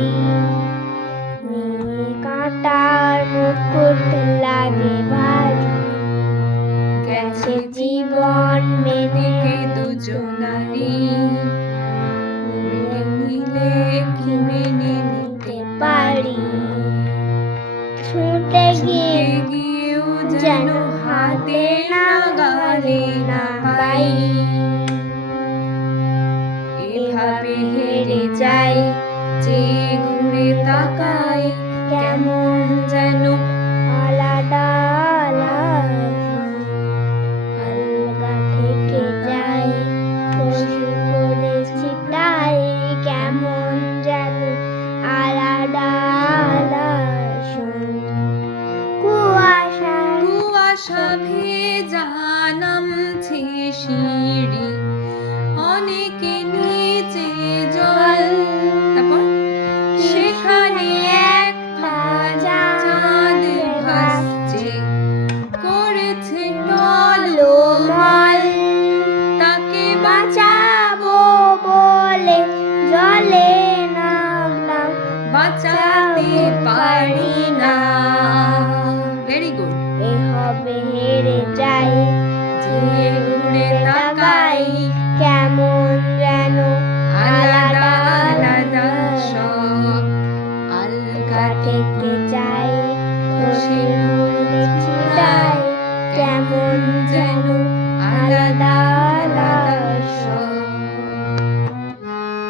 বাড়ি, নিয়ে কাঁটার মুকুট লাগে ভারী। গেছে জীবন মেনে দুজনারি, মেনে নিলে কি মেনে নিতে পারি। ছুটে গিয়েও যেন হাতে নাগালে না পাই। এভাবে হেরে যাই, যে ঘুরে তাকাই, কেমন যেন আলাদা আলাদা। আলগা থেকে যাই, খসে পড়েছি তাই, কেমন যেন আলাদা আলাদা। কুয়াশা ভেজা নামছে সিঁড়ি, অনেকে নিচে জল, তারপর সেখানে একটা চাঁদ ভাসছে, করেছে টলমল। তাকে বাঁচাবো বলে জলে নামলাম, বাঁচাতে পারি না। Very good. এভাবে হেরে যাই, যে ঘুরে তাকাই, কেমন যেন আলাদা আলাদা সব। আলগা থেকে যাই, খসে পড়েছি তাই, কেমন যেন আলাদা আলাদা সব।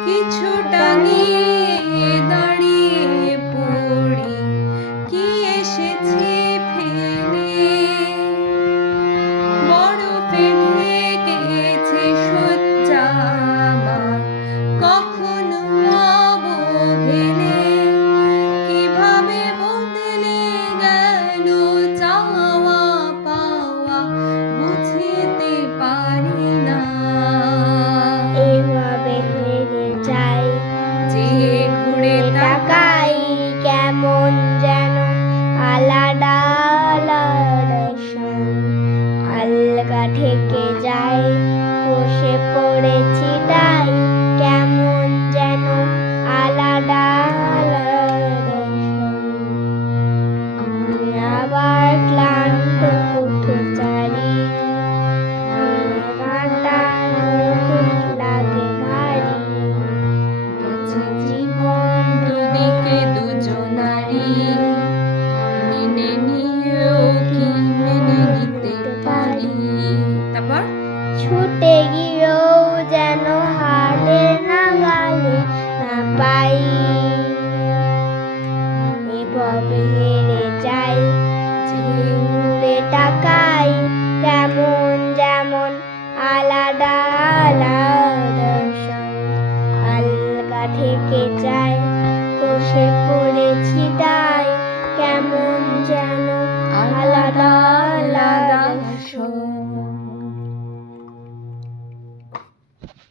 কিছুটা নিয়ে দাঁড়িয়ে পড়ি, কি এসেছে ফেলে। বরফে ঢেকেছে শয্যা আমার, কখনো অবহেলে। কিভাবে বদলে গেল চাওয়া পাওয়া, বুঝতে পারি না। এভাবে হেরে যাই, যে ঘুরে তাকাই, কেমন যেন আলাদা আলাদা সব। আলগা থেকে যাই, বসে পড়েছি তাই, কেমন যেন আলাদা আলাদা সব। আমি আবার ক্লান্ত পথচারী, কাঁটার মুকুট লাগে ভারী। গেছে জীবন দুদিকে দুজনারি, মেনে নিয়েও কি মেনে নিতে পারি। তারপর ছুটে গিয়েও যেন হাতে নাগালে না পাই। এভাবে হেরে যাই, যে ঘুরে তাকাই, কেমন যেমন আলাদা আলাদা সব। আলগা থেকে যাই, খসে